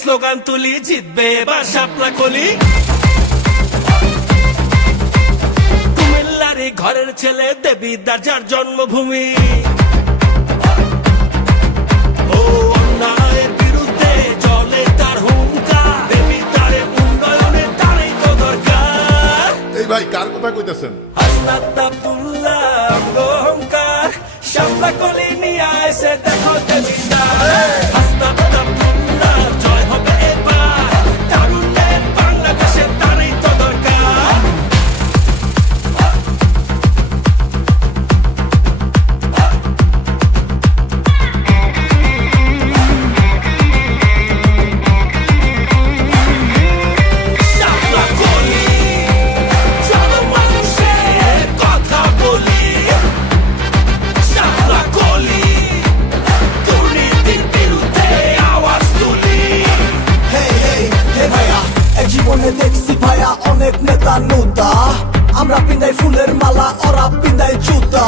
Slogan তুলি জিতবে এবার শাপলা কলি কুমিল্লার ঘরের ছেলে দেবীদার যার জন্মভূমি ও অন্যায়ের বিরুদ্ধে চলে তার হুঙ্কার দেবীদারে উন্নয়নের তারই তো দরকার। এই ভাই কার কথা কইতেছেন? হাসনাত আব্দুল্লাহ অহংকার শাপলা কলি নিয়ে আসে দেখো দেবীদার। হাসনাত আব্দুল্লাহ জয় হবে এবার তারুণ্যের বাংলাদেশের তারই তো দরকার। শাপলা কলি চলো মানুষের কথা বলি শাপলা কলি দুর্নীতির বিরুদ্ধে আওয়াজ তুলি। ভাইয়া এক জীবনে দেখছি ভাইয়া অনেক নেতা নুতা আমরা পিন্দাই ফুলের মালা ওরা পিন্দাই জুতা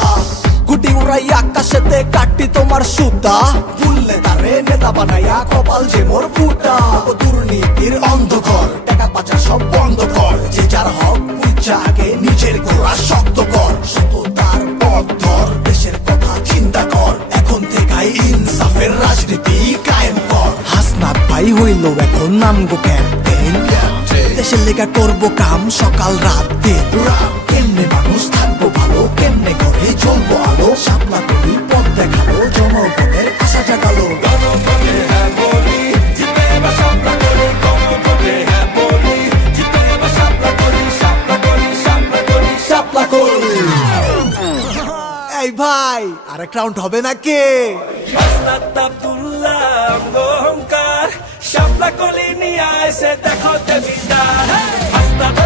গুটি উড়াই আকাশেতে কাটি তোমার সুতা ভুললে তারে নেতা বানাইয়া কপাল যে মোর ফুটা ও দুর্নীতির অন্ধকার টাকা পাচার সব বন্ধ কর যে যার হক বুঝা আগে নিজের গোড়া শক্ত কর সততার পথ ধর দেশের কথা চিন্তা কর এখন থেকেই ইনসাফের রাজনীতি কায়েম কর। হাসনাত ভাই হইল এখন নামগো ক্যাপ্টেন দেশের লেগা করবো কাম সকাল রাত দিন কেমনে মানুষ থাকবো ভালো কেমনে করে চলবো আলো শাপলা কলি পথ দেখালো জনগণের আশা জাগালো। গণভোটে হ্যাঁ বলি জিতবে এবার শাপলা কলি গণভোটে হ্যাঁ বলি জিতবে এবার শাপলা কলি শাপলা কলি শাপলা কলি শাপলা কলি। এই ভাই আরেক রাউন্ড হবে নাকি? হাসনাত আব্দুল্লাহ অহংকার শাপলা কলি নিয়ে আসে দেখো দেবীদার। হাসনাত